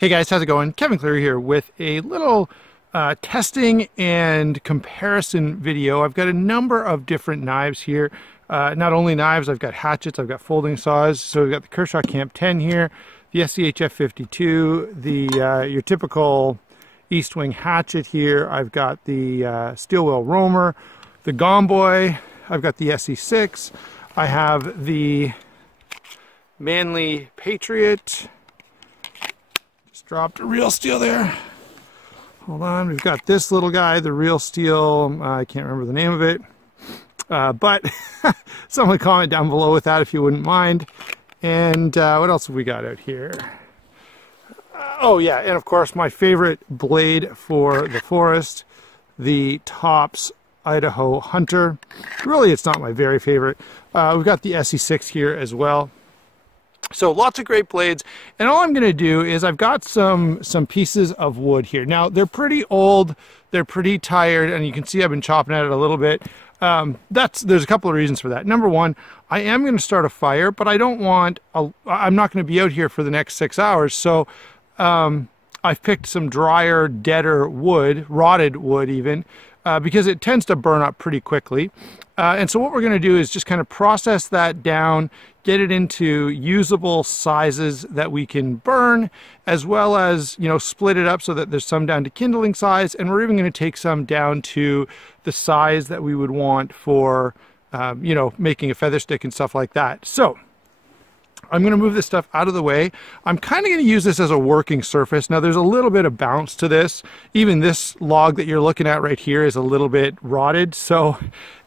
Hey guys, how's it going? Kevin Cleary here with a little testing and comparison video. I've got a number of different knives here. Not only knives, I've got hatchets, I've got folding saws. So we've got the Kershaw Camp 10 here, the SCHF 52, the your typical East Wing hatchet here. I've got the Steel Wheel Roamer, the Gomboy, I've got the SE6, I have the Manley Patriot. Dropped a Real Steel there. Hold on, we've got this little guy, the Real Steel. I can't remember the name of it. But someone comment down below with that if you wouldn't mind. And what else have we got out here? Oh yeah, and of course my favorite blade for the forest, the Tops Idaho Hunter. Really, it's not my very favorite. We've got the SE6 here as well. So lots of great blades, and all I'm going to do is I've got some pieces of wood here. Now they're pretty old, they're pretty tired, and you can see I've been chopping at it a little bit. There's a couple of reasons for that. Number one, I am going to start a fire, but I don't want I'm not going to be out here for the next 6 hours. So I've picked some drier, deader wood, rotted wood even, because it tends to burn up pretty quickly. And so what we're going to do is just kind of process that down, get it into usable sizes that we can burn, as well as, you know, split it up so that there's some down to kindling size, and we're even going to take some down to the size that we would want for, you know, making a feather stick and stuff like that. So I'm going to move this stuff out of the way. I'm kind of going to use this as a working surface. Now there's a little bit of bounce to this. Even this log that you're looking at right here is a little bit rotted. So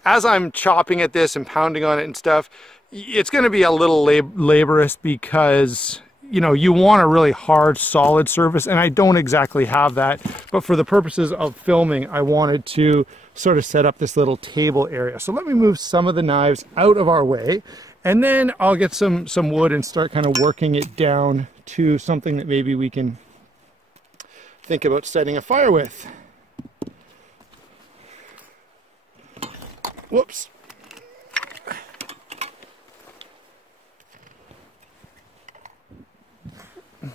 as I'm chopping at this and pounding on it and stuff, it's going to be a little laborious because, you know, you want a really hard, solid surface, and I don't exactly have that. But for the purposes of filming, I wanted to sort of set up this little table area. So let me move some of the knives out of our way, and then I'll get some wood and start kind of working it down to something that maybe we can think about setting a fire with. Whoops.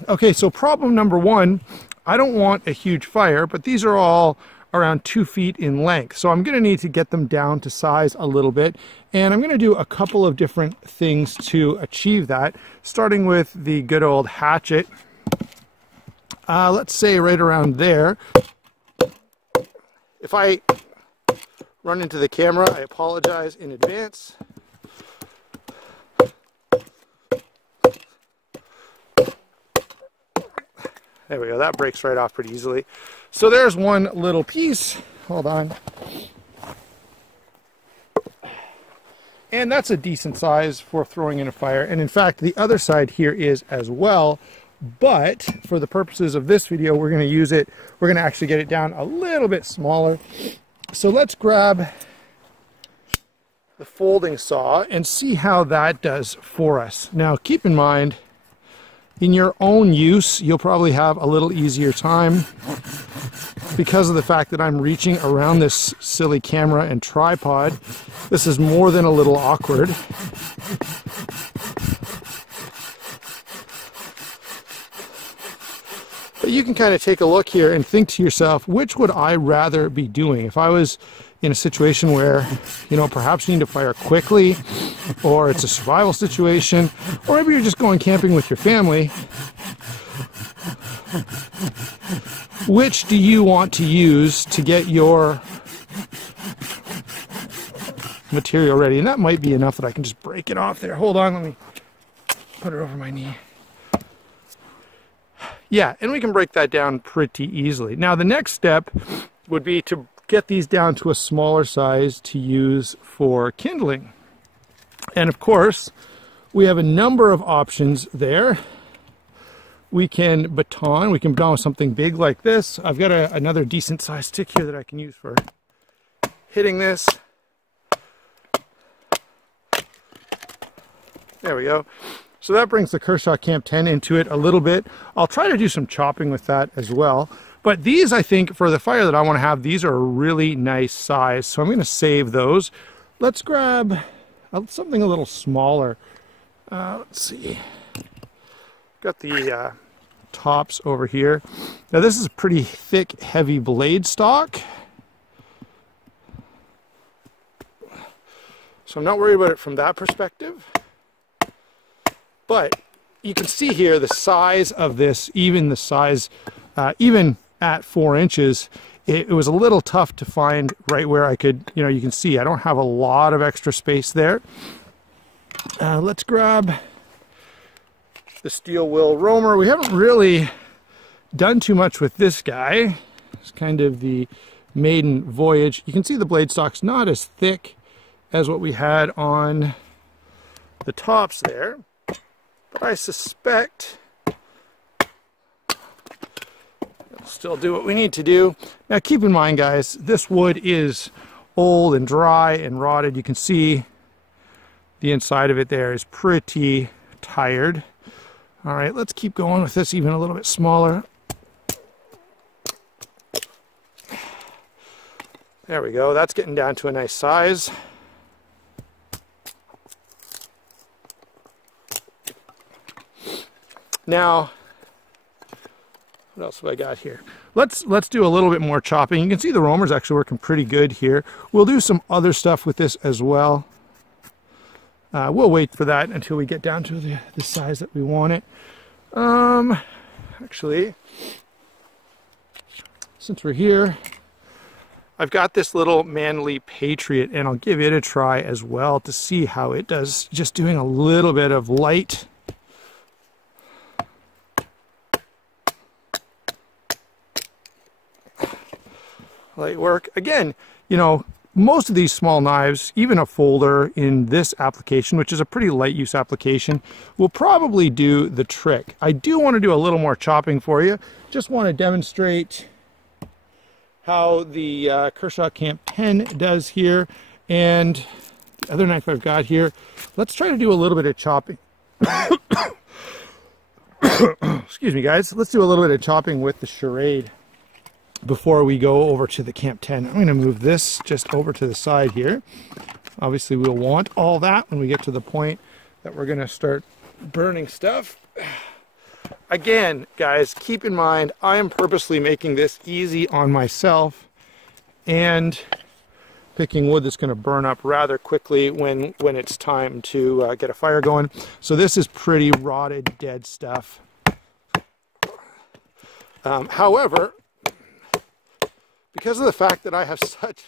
Okay, so problem number one, I don't want a huge fire, but these are all around 2 feet in length. So I'm going to need to get them down to size a little bit. And I'm going to do a couple of different things to achieve that, starting with the good old hatchet. Let's say right around there. If I run into the camera, I apologize in advance. There we go, that breaks right off pretty easily. So there's one little piece. Hold on. And that's a decent size for throwing in a fire. And in fact, the other side here is as well. But for the purposes of this video, we're going to use it. We're going to actually get it down a little bit smaller. So let's grab the folding saw and see how that does for us. Now, keep in mind, in your own use, you'll probably have a little easier time because of the fact that I'm reaching around this silly camera and tripod. This is more than a little awkward. But you can kind of take a look here and think to yourself, which would I rather be doing? If I was in a situation where, you know, perhaps you need to fire quickly, or it's a survival situation, or maybe you're just going camping with your family, which do you want to use to get your material ready? And that might be enough that I can just break it off there. Hold on, let me put it over my knee. Yeah, and we can break that down pretty easily. Now the next step would be to get these down to a smaller size to use for kindling. And of course, we have a number of options there. We can baton with something big like this. I've got another decent sized stick here that I can use for hitting this. There we go. So that brings the Kershaw Camp 10 into it a little bit. I'll try to do some chopping with that as well. But these, I think, for the fire that I want to have, these are a really nice size. So I'm going to save those. Let's grab something a little smaller. Let's see. Got the tops over here. Now this is a pretty thick, heavy blade stock. So I'm not worried about it from that perspective. But you can see here the size of this, even the size, even at 4 inches, it was a little tough to find right where I could, you know, you can see I don't have a lot of extra space there. Let's grab the steel wheel roamer. We haven't really done too much with this guy. It's kind of the maiden voyage. You can see the blade stock's not as thick as what we had on the tops there, but I suspect it'll still do what we need to do. Now keep in mind, guys, this wood is old and dry and rotted. You can see the inside of it there is pretty tired. All right, let's keep going with this even a little bit smaller. There we go, that's getting down to a nice size. Now, what else have I got here? Let's do a little bit more chopping. You can see the roamer's actually working pretty good here. We'll do some other stuff with this as well. We'll wait for that until we get down to the size that we want it. Actually, since we're here, I've got this little Manley Patriot, and I'll give it a try as well to see how it does, just doing a little bit of light work. Again, you know, most of these small knives, even a folder in this application, which is a pretty light use application, will probably do the trick. I do want to do a little more chopping for you. Just want to demonstrate how the Kershaw Camp 10 does here. And the other knife I've got here, let's try to do a little bit of chopping. Excuse me, guys. Let's do a little bit of chopping with the Schrade before we go over to the Camp 10. I'm going to move this just over to the side here. Obviously we'll want all that when we get to the point that we're going to start burning stuff. Again, guys, keep in mind I am purposely making this easy on myself and picking wood that's going to burn up rather quickly when it's time to get a fire going. So this is pretty rotted, dead stuff. However, because of the fact that I have such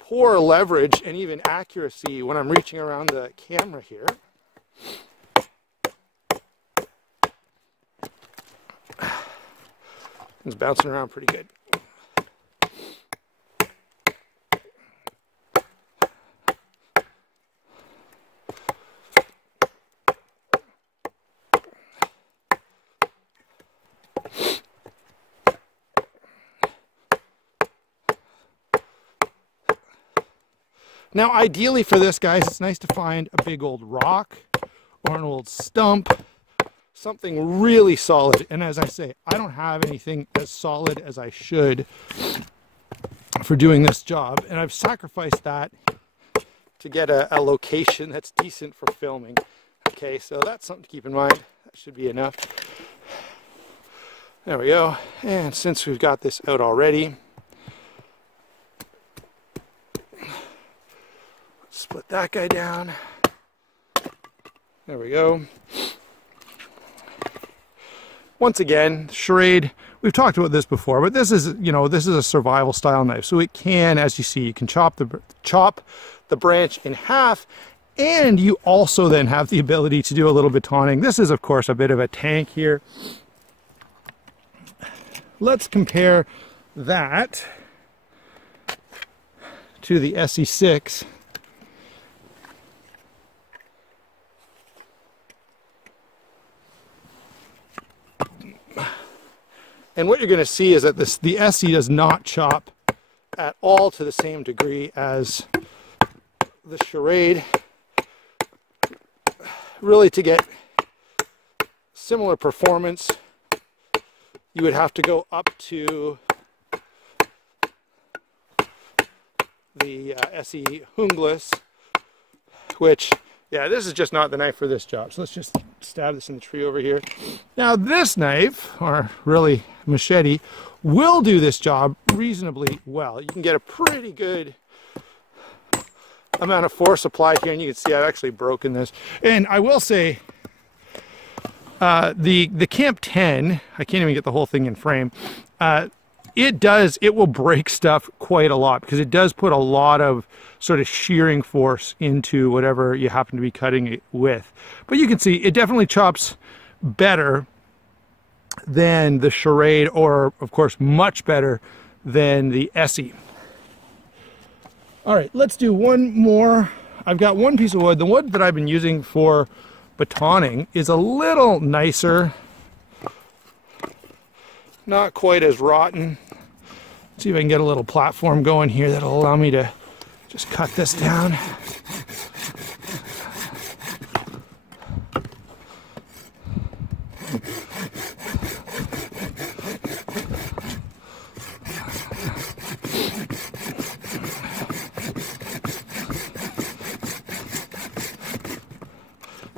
poor leverage and even accuracy when I'm reaching around the camera here, it's bouncing around pretty good. Now, ideally for this, guys, it's nice to find a big old rock or an old stump, something really solid. And as I say, I don't have anything as solid as I should for doing this job. And I've sacrificed that to get a location that's decent for filming. Okay, so that's something to keep in mind. That should be enough. There we go. And since we've got this out already, split that guy down. There we go. Once again, Schrade, we've talked about this before, but this is, you know, this is a survival style knife. So it can, as you see, you can chop the branch in half, and you also then have the ability to do a little batoning. This is, of course, a bit of a tank here. Let's compare that to the SE6. And what you're going to see is that the SE does not chop at all to the same degree as the Schrade. Really, to get similar performance, you would have to go up to the SE Hungles, which Yeah, this is just not the knife for this job. So let's just stab this in the tree over here. Now this knife, or really machete, will do this job reasonably well. You can get a pretty good amount of force applied here, and you can see I've actually broken this. And I will say, the Camp 10, I can't even get the whole thing in frame, it will break stuff quite a lot because it does put a lot of sort of shearing force into whatever you happen to be cutting it with. But you can see it definitely chops better than the Schrade, or of course much better than the Essie. All right, let's do one more. I've got one piece of wood. The wood that I've been using for batoning is a little nicer, not quite as rotten. Let's see if I can get a little platform going here that'll allow me to just cut this down.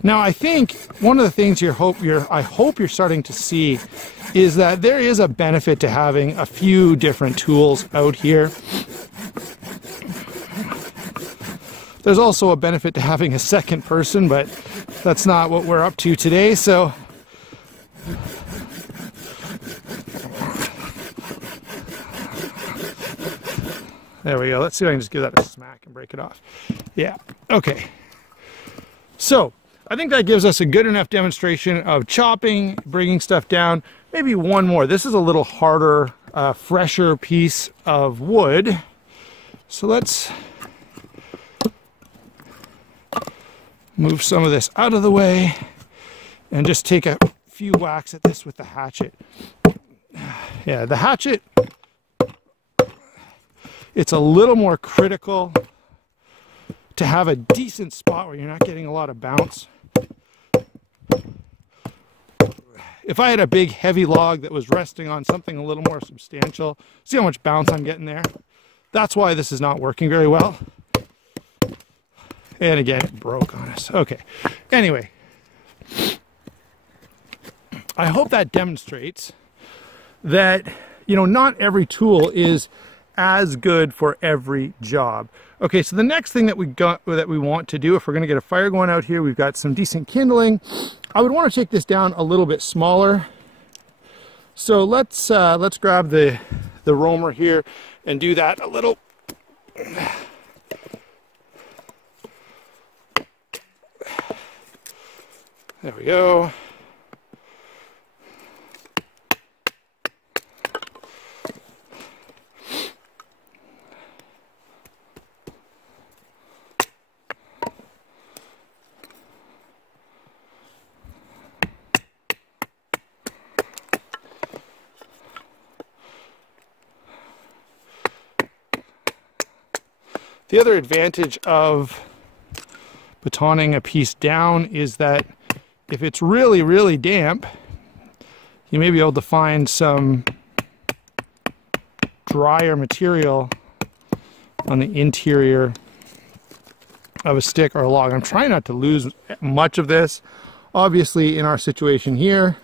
Now, I think one of the things I hope you're starting to see is that there is a benefit to having a few different tools out here. There's also a benefit to having a second person, but that's not what we're up to today. So there we go. Let's see if I can just give that a smack and break it off. Yeah, okay. So I think that gives us a good enough demonstration of chopping, bringing stuff down. Maybe one more. This is a little harder, fresher piece of wood. So let's move some of this out of the way and just take a few whacks at this with the hatchet. Yeah, the hatchet, it's a little more critical to have a decent spot where you're not getting a lot of bounce. If I had a big heavy log that was resting on something a little more substantial, see how much bounce I'm getting there? That's why this is not working very well. And again, it broke on us. Okay, anyway, I hope that demonstrates that, you know, not every tool is as good for every job. Okay, so the next thing that we want to do, if we're going to get a fire going out here, we've got some decent kindling. I would want to take this down a little bit smaller. So let's grab the roamer here and do that a little. There we go. The other advantage of batoning a piece down is that if it's really, really damp, you may be able to find some drier material on the interior of a stick or a log. I'm trying not to lose much of this. Obviously, in our situation here,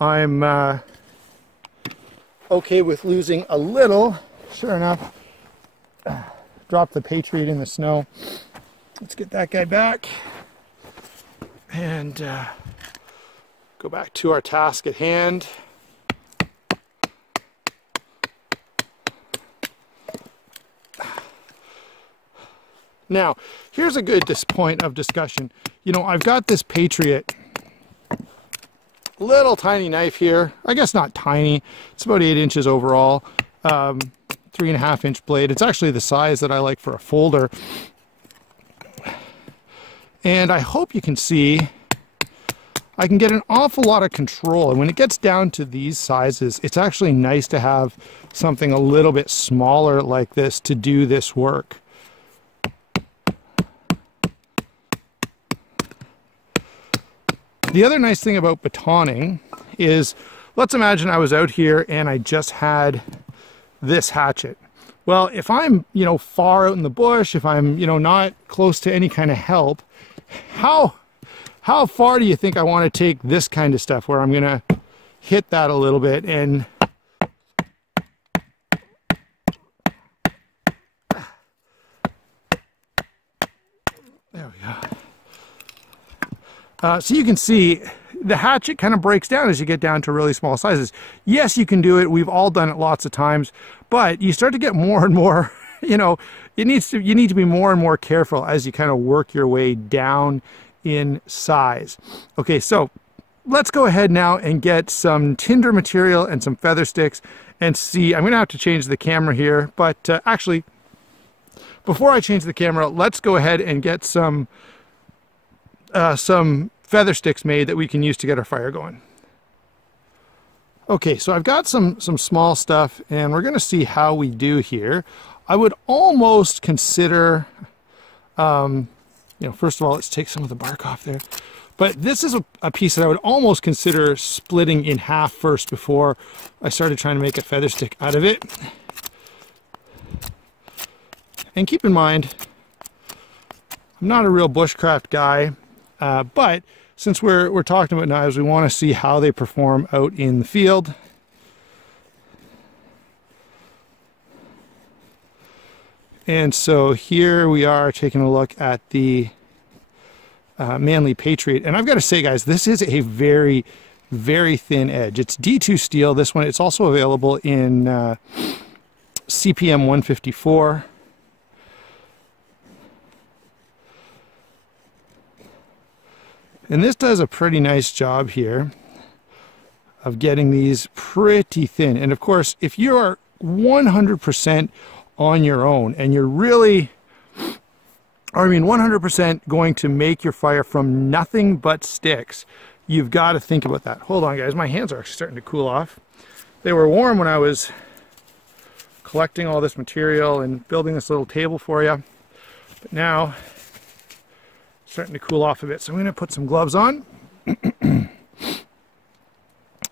I'm okay with losing a little. Sure enough, drop the Patriot in the snow. Let's get that guy back and go back to our task at hand. Now, here's a good point of discussion. You know, I've got this Patriot little tiny knife here. I guess not tiny. It's about 8 inches overall. 3.5 inch blade. It's actually the size that I like for a folder. And I hope you can see I can get an awful lot of control. And when it gets down to these sizes, it's actually nice to have something a little bit smaller like this to do this work. The other nice thing about batoning is, let's imagine I was out here and I just had this hatchet. Well, if I'm, you know, far out in the bush, if I'm, you know, not close to any kind of help, how far do you think I want to take this kind of stuff where I'm going to hit that a little bit and there we go. So you can see the hatchet kind of breaks down as you get down to really small sizes. Yes, you can do it. We've all done it lots of times, but you start to get more and more, you know, you need to be more and more careful as you kind of work your way down in size. Okay, so let's go ahead now and get some tinder material and some feather sticks and see. I'm going to have to change the camera here, but actually, before I change the camera, let's go ahead and get some feather sticks made that we can use to get our fire going. Okay, so I've got some small stuff, and we're going to see how we do here. I would almost consider, you know, first of all, let's take some of the bark off there. But this is a piece that I would almost consider splitting in half first before I started trying to make a feather stick out of it. And keep in mind, I'm not a real bushcraft guy, but since we're talking about knives, we want to see how they perform out in the field. And so here we are taking a look at the Manley Patriot. And I've got to say, guys, this is a very, very thin edge. It's D2 steel, this one. It's also available in CPM 154. And this does a pretty nice job here of getting these pretty thin. And of course, if you are 100% on your own and you're really, or I mean 100% going to make your fire from nothing but sticks, you've got to think about that. Hold on, guys, my hands are actually starting to cool off. They were warm when I was collecting all this material and building this little table for you, but now starting to cool off a bit. So I'm going to put some gloves on and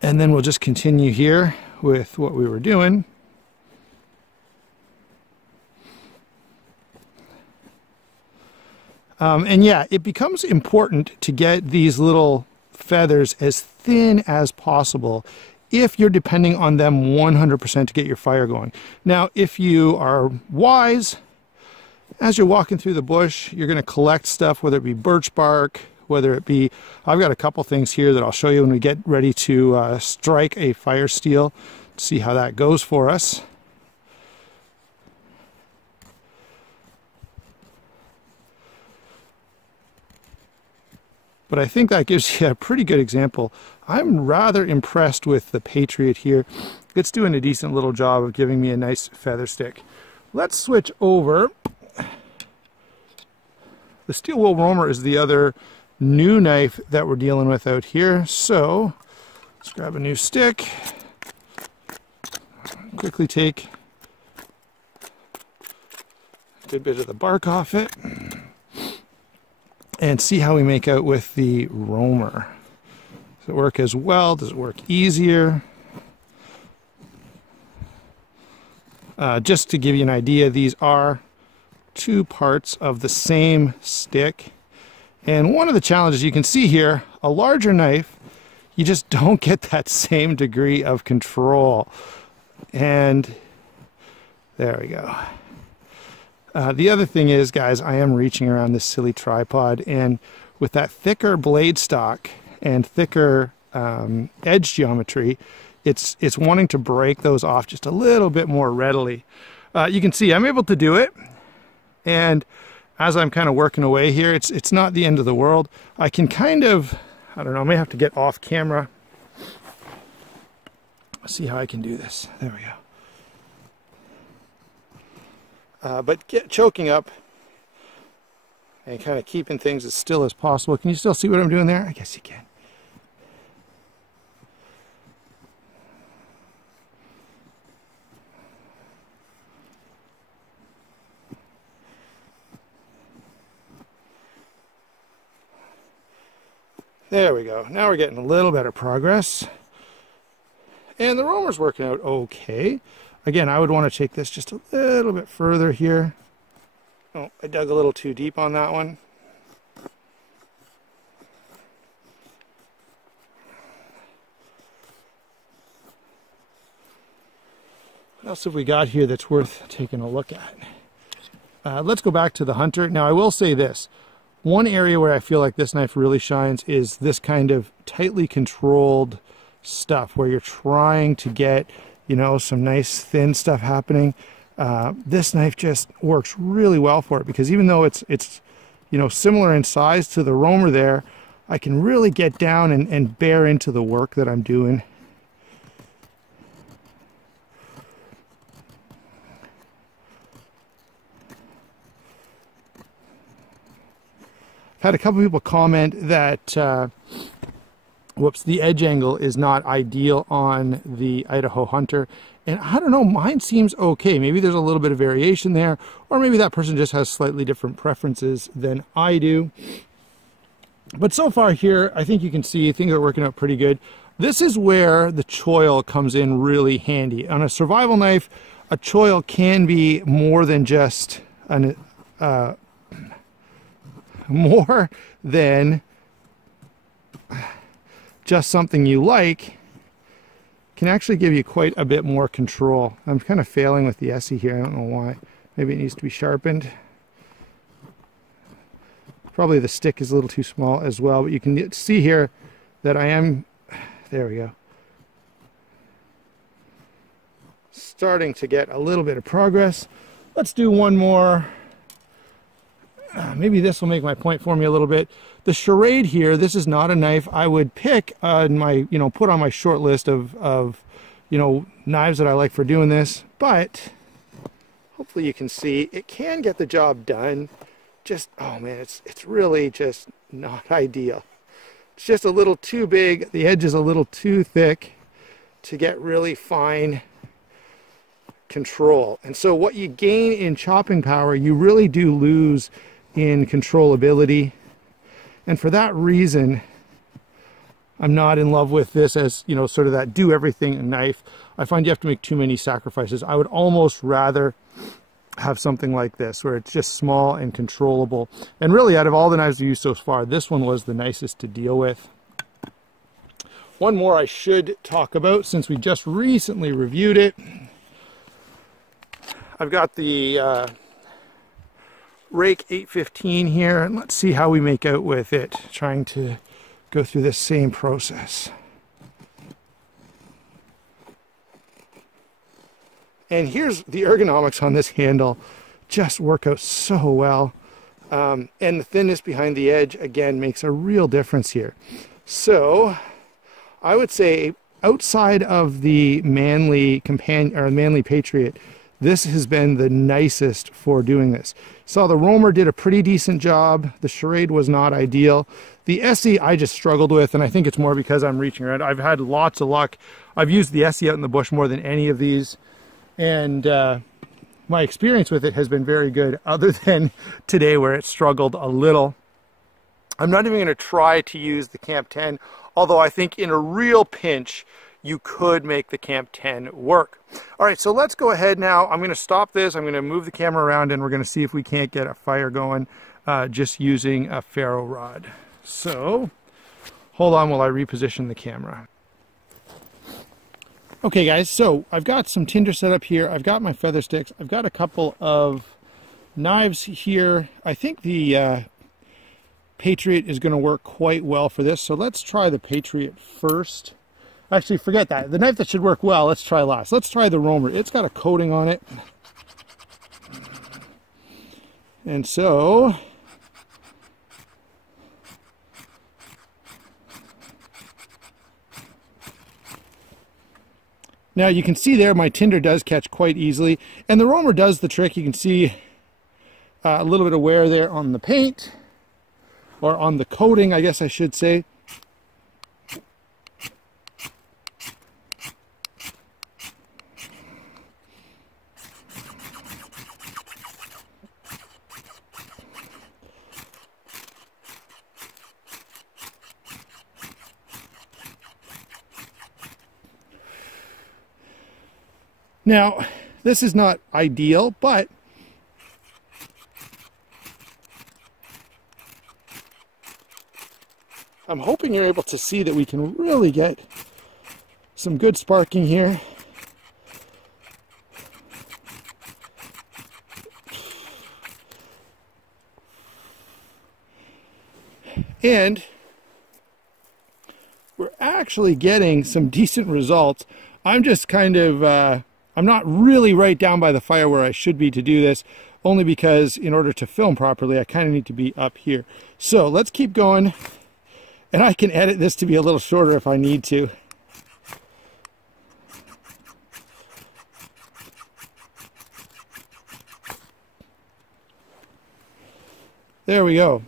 then we'll just continue here with what we were doing. And yeah, it becomes important to get these little feathers as thin as possible if you're depending on them 100% to get your fire going. Now, if you are wise, as you're walking through the bush, you're going to collect stuff, whether it be birch bark, whether it be, I've got a couple things here that I'll show you when we get ready to strike a fire steel, to see how that goes for us. But I think that gives you a pretty good example. I'm rather impressed with the Patriot here. It's doing a decent little job of giving me a nice feather stick. Let's switch over. The steel wool roamer is the other new knife that we're dealing with out here. So let's grab a new stick. Quickly take a good bit of the bark off it and see how we make out with the roamer. Does it work as well? Does it work easier? Just to give you an idea, these are two parts of the same stick. And one of the challenges you can see here, a larger knife, you just don't get that same degree of control. And there we go. The other thing is, guys, I am reaching around this silly tripod, and with that thicker blade stock and thicker edge geometry, it's wanting to break those off just a little bit more readily. You can see I'm able to do it, and as I'm kind of working away here, it's not the end of the world. I can kind of, I don't know, I may have to get off camera. Let's see how I can do this. There we go. But choking up and kind of keeping things as still as possible. Can you still see what I'm doing there? I guess you can. There we go. Now we're getting a little better progress. And the roamer's working out okay. Again, I would want to take this just a little bit further here. Oh, I dug a little too deep on that one. What else have we got here that's worth taking a look at? Let's go back to the Hunter. Now, I will say this. One area where I feel like this knife really shines is this kind of tightly controlled stuff where you're trying to get, you know, some nice thin stuff happening. This knife just works really well for it, because even though it's you know, similar in size to the Roamer there, I can really get down and bear into the work that I'm doing. I've had a couple people comment that the edge angle is not ideal on the Idaho Hunter. And I don't know, mine seems okay. Maybe there's a little bit of variation there, or maybe that person just has slightly different preferences than I do. But so far here, I think you can see things are working out pretty good. This is where the choil comes in really handy. On a survival knife, a choil can be more than just an more than just something you like. Can actually give you quite a bit more control. I'm kind of failing with the Essie here. I don't know why. Maybe it needs to be sharpened. Probably the stick is a little too small as well, but you can see here that I am, there we go, starting to get a little bit of progress. Let's do one more. Maybe this will make my point for me a little bit. The Schrade here, this is not a knife I would pick on my, you know, put on my short list of you know, knives that I like for doing this, but hopefully you can see it can get the job done. Just, oh man, it's really just not ideal. It's just a little too big. The edge is a little too thick to get really fine control. And so what you gain in chopping power, you really do lose in controllability. And for that reason, I'm not in love with this as, you know, sort of that do everything knife. I find you have to make too many sacrifices. I would almost rather have something like this where it's just small and controllable. And really, out of all the knives we've used so far, this one was the nicest to deal with. One more I should talk about, since we just recently reviewed it. I've got the Rake 815 here, and let's see how we make out with it, trying to go through this same process. And here's the ergonomics on this handle, just work out so well. And the thinness behind the edge, again, makes a real difference here. So I would say outside of the Manly Companion or Manly Patriot, this has been the nicest for doing this. So the Roamer did a pretty decent job. The Schrade was not ideal. The Essie I just struggled with, and I think it's more because I'm reaching around. I've had lots of luck. I've used the Essie out in the bush more than any of these. And my experience with it has been very good, other than today where it struggled a little. I'm not even going to try to use the Camp 10, although I think in a real pinch, you could make the Camp 10 work. All right, so let's go ahead now. I'm going to stop this. I'm going to move the camera around, and we're going to see if we can't get a fire going just using a ferro rod. So hold on while I reposition the camera. Okay guys, so I've got some tinder set up here. I've got my feather sticks. I've got a couple of knives here. I think the Patriot is going to work quite well for this. So let's try the Patriot first. Actually, forget that. The knife that should work well, let's try last. Let's try the Roamer. It's got a coating on it. And so now you can see there my tinder does catch quite easily, and the Roamer does the trick. You can see a little bit of wear there on the paint, or on the coating, I guess I should say. Now, this is not ideal, but I'm hoping you're able to see that we can really get some good sparking here. And we're actually getting some decent results. I'm just kind of, I'm not really right down by the fire where I should be to do this, only because in order to film properly, I kind of need to be up here. So let's keep going, and I can edit this to be a little shorter if I need to. There we go.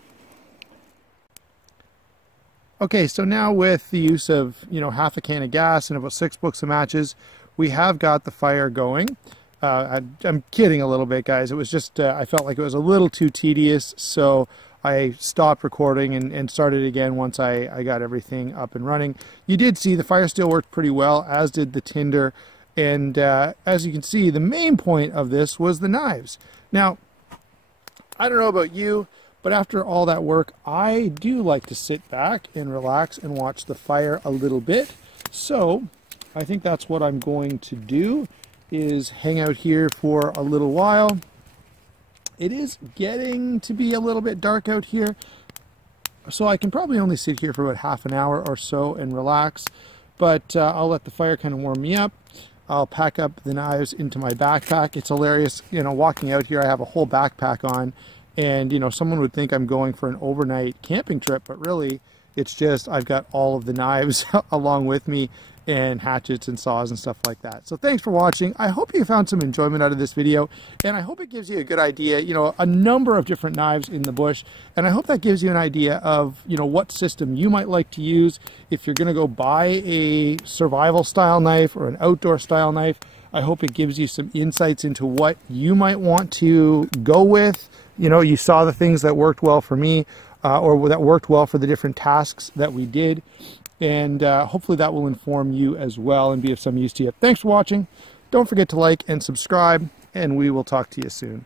Okay, so now with the use of, half a can of gas and about 6 books of matches, we have got the fire going. I'm kidding a little bit, guys. It was just, I felt like it was a little too tedious, so I stopped recording and started again once I got everything up and running. You did see the fire still worked pretty well, as did the tinder, and as you can see, the main point of this was the knives. Now, I don't know about you, but after all that work, I do like to sit back and relax and watch the fire a little bit. So I think that's what I'm going to do, is hang out here for a little while. It is getting to be a little bit dark out here, so I can probably only sit here for about half an hour or so and relax, but I'll let the fire kind of warm me up. I'll pack up the knives into my backpack. It's hilarious, walking out here, I have a whole backpack on, and someone would think I'm going for an overnight camping trip, but really it's just I've got all of the knives along with me, and hatchets and saws and stuff like that. So thanks for watching. I hope you found some enjoyment out of this video, and I hope it gives you a good idea, a number of different knives in the bush, and I hope that gives you an idea of, what system you might like to use if you're gonna go buy a survival style knife or an outdoor style knife. I hope it gives you some insights into what you might want to go with. You saw the things that worked well for me, or that worked well for the different tasks that we did. And hopefully that will inform you as well and be of some use to you. Thanks for watching. Don't forget to like and subscribe, and we will talk to you soon.